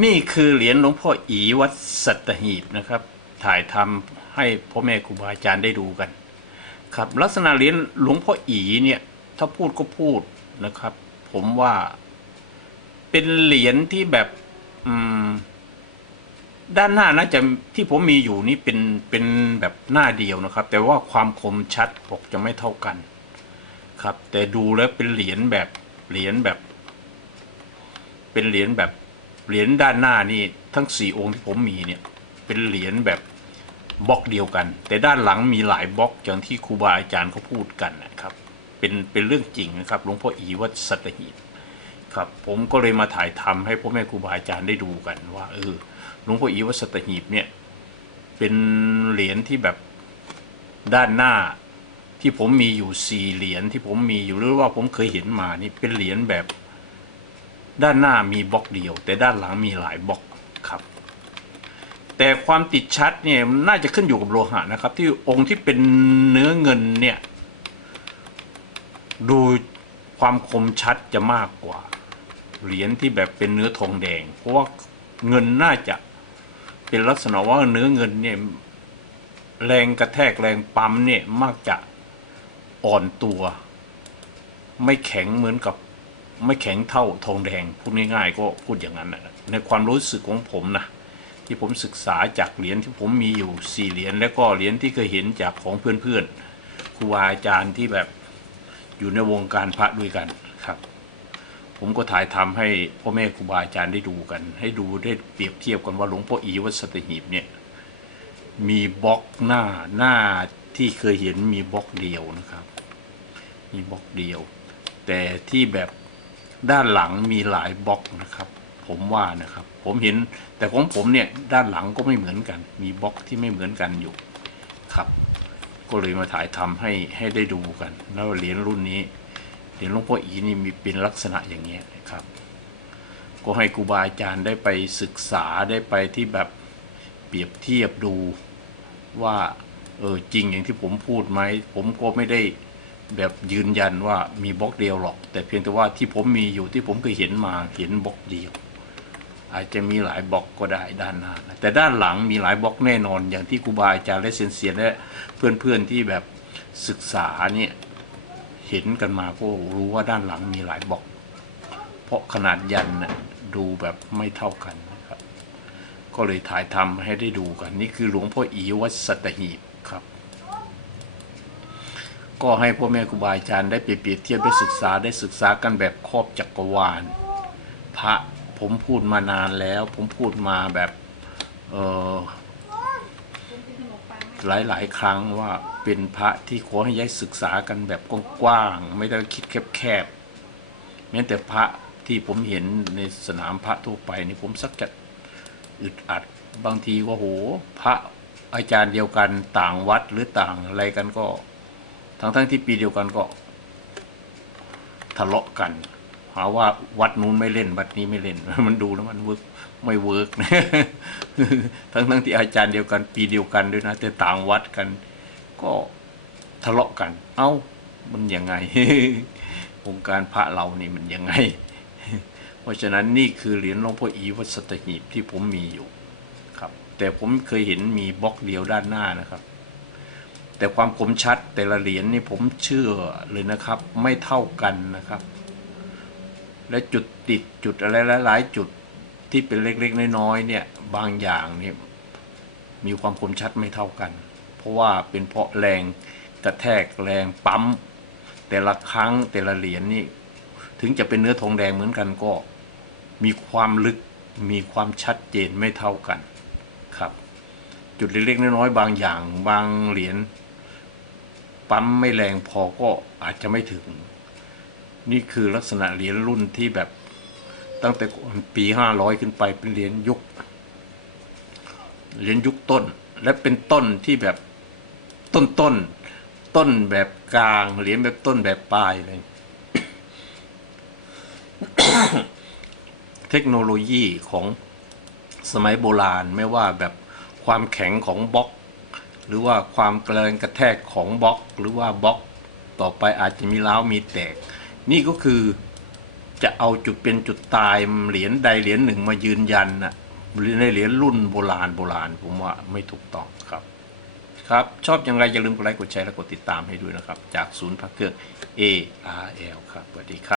นี่คือเหรียญหลวงพ่ออีวัดสัตหีบนะครับ ถ่ายทำให้พ่อแม่ครูบาอาจารย์ได้ดูกัน ครับลักษณะเหรียญหลวงพ่ออีเนี่ย ถ้าพูดก็พูดนะครับ ผมว่าเป็นเหรียญที่แบบอืมด้านหน้าน่าจะที่ผมมีอยู่นี่เป็นเป็นแบบหน้าเดียวนะครับ แต่ว่าความคมชัดบอกจะไม่เท่ากัน ครับ แต่ดูแล้วเป็นเหรียญแบบเหรียญแบบ เป็นเหรียญแบบ เหรียญด้านหน้านี่ทั้งสี่องค์ที่ผมมีเนี่ยเป็นเหรียญแบบบล็อกเดียวกัน แต่ด้านหลังมีหลายบล็อกอย่างที่ครูบาอาจารย์เขาพูดกันนะครับเป็นเป็นเรื่องจริงนะครับหลวงพ่ออีวัดสัตหีบครับผมก็เลยมาถ่ายทำให้พ่อแม่ครูบาอาจารย์ได้ดูกันว่าเออหลวงพ่ออีวัดสัตหีบเนี่ยเป็นเหรียญที่แบบด้านหน้าที่ผมมีอยู่สี่เหรียญที่ผมมีอยู่หรือว่าผมเคยเห็นมานี่เป็นเหรียญแบบ ด้านหน้ามีบล็อกเดียว แต่ด้านหลังมีหลายบล็อกครับ แต่ความติดชัดเนี่ยน่าจะขึ้นอยู่กับโลหะนะครับ ที่องค์ที่เป็นเนื้อเงินเนี่ย ดูความคมชัดจะมากกว่า เหรียญที่แบบเป็นเนื้อทองแดง เพราะว่าเงินน่าจะเป็นลักษณะว่าเนื้อเงินเนี่ยแรงกระแทกแรงปั๊มเนี่ยมักจะอ่อนตัว ไม่แข็งเหมือนกับ ไม่แข็งเท่าทองแดงพูดง่ายๆก็พูดอย่างนั้นนะในความรู้สึกของผมนะที่ผมศึกษาจากเหรียญที่ผมมีอยู่สี่เหรียญแล้วก็เหรียญที่เคยเห็นจากของเพื่อนๆครูบาอาจารย์ที่แบบอยู่ในวงการพระด้วยกันครับ ผมก็ถ่ายทำให้พ่อแม่ครูบาอาจารย์ได้ดูกัน ให้ดูได้เปรียบเทียบกันว่าหลวงพ่ออีวัดสตหีบเนี่ยมีบล็อกหน้าหน้าที่เคยเห็นมีบล็อกเดียวนะครับ มีบล็อกเดียว แต่ที่แบบ ด้านหลังมีหลายบล็อกนะครับ ผมว่านะครับ ผมเห็นแต่ของผมเนี่ยด้านหลังก็ไม่เหมือนกัน มีบล็อกที่ไม่เหมือนกันอยู่ครับ ก็เลยมาถ่ายทำให้ให้ได้ดูกัน แล้วเหรียญรุ่นนี้เหรียญหลวงพ่ออีนี่มีเป็นลักษณะอย่างเงี้ยครับ ก็ให้ครูบาอาจารย์ได้ไปศึกษาได้ไปที่แบบเปรียบเทียบดูว่าเออจริงอย่างที่ผมพูดไหมผมก็ไม่ได้ แบบยืนยันว่ามีบล็อกเดียวหรอก แต่เพียงแต่ว่าที่ผมมีอยู่ที่ผมเคยเห็นมาเห็นบล็อกเดียว อาจจะมีหลายบล็อกก็ได้ด้านหน้านะแต่ด้านหลังมีหลายบล็อกแน่นอน อย่างที่ครูบาอาจารย์และเซียนเซียนและเพื่อนๆที่แบบศึกษาเนี่ยเห็นกันมาก็รู้ว่าด้านหลังมีหลายบล็อก เพราะขนาดยันนะดูแบบไม่เท่ากันนะครับ ก็เลยถ่ายทำให้ได้ดูกัน นี่คือหลวงพ่ออีวัดสัตหีบ ก็ให้พ่อแม่ครูบาอาจารย์ได้เปรียบเทียบได้ศึกษาได้ศึกษากันแบบครอบจักรวาล พระผมพูดมานานแล้ว ผมพูดมาแบบเออหลายหลายๆครั้งว่าเป็นพระที่ขอให้ย้ายศึกษากันแบบกว้างๆไม่ได้คิดแคบๆแม้แต่พระที่ผมเห็นในสนามพระทั่วไปนี่ผมสักจะอึดอัดบางทีก็โหพระอาจารย์เดียวกันต่างวัดหรือต่างอะไรกันก็ ทั้งทั้งๆที่ปีเดียวกันก็ ทะเลาะกัน หาว่าวัดนู้นไม่เล่น วัดนี้ไม่เล่น มันดูแล้วมันเวิร์กไม่เวิร์กทั้งทั้งๆที่อาจารย์เดียวกัน ปีเดียวกันด้วยนะแต่ต่างวัดกัน ก็ทะเลาะกัน เอ้ามันยังไงวงค์การพระเรานี่มันยังไง เพราะฉะนั้นนี่คือเหรียญหลวงพ่ออีวัดสตหีบที่ผมมีอยู่ครับ แต่ผมเคยเห็นมีบล็อกเดียวด้านหน้านะครับ แต่ความคมชัดแต่ละเหรียญนี่ผมเชื่อเลยนะครับ ไม่เท่ากันนะครับ และจุดติดจุดอะไรหลายๆจุดที่เป็นเล็กๆน้อยๆเนี่ยบางอย่างเนี่ยมีความคมชัดไม่เท่ากัน เพราะว่าเป็นเพราะแรงกระแทกแรงปั๊ม แต่ละครั้งแต่ละเหรียญนี่ถึงจะเป็นเนื้อทองแดงเหมือนกันก็มีความลึกมีความชัดเจนไม่เท่ากันครับ จุดเล็กๆน้อยๆบางอย่างบางเหรียญ ปั๊มไม่แรงพอก็อาจจะไม่ถึง นี่คือลักษณะเหรียญรุ่นที่แบบตั้งแต่ปีห้าร้อยขึ้นไปเป็นเหรียญยุคเหรียญยุคต้น และเป็นต้นที่แบบต้นต้นต้นแบบกลางเหรียญแบบต้นแบบปลายเลยเทคโนโลยีของสมัยโบราณไม่ว่าแบบความแข็งของบล็อก รือว่าความแรงกระแทกของบล็อก หรือว่าบล็อกต่อไปอาจจะมีร้าวมีแตก นี่ก็คือจะเอาจุดเป็นจุดตายเหรียญใดเหรียญหนึ่งมายืนยันนะในเหรียญรุ่นโบราณโบราณผมว่าไม่ถูกต้องครับครับชอบอย่างไรอย่าลืมกดไลค์กดแชร์และกดติดตามให้ด้วยนะครับ จากศูนย์พักเครื่อง ARL ครับสวัสดีครับ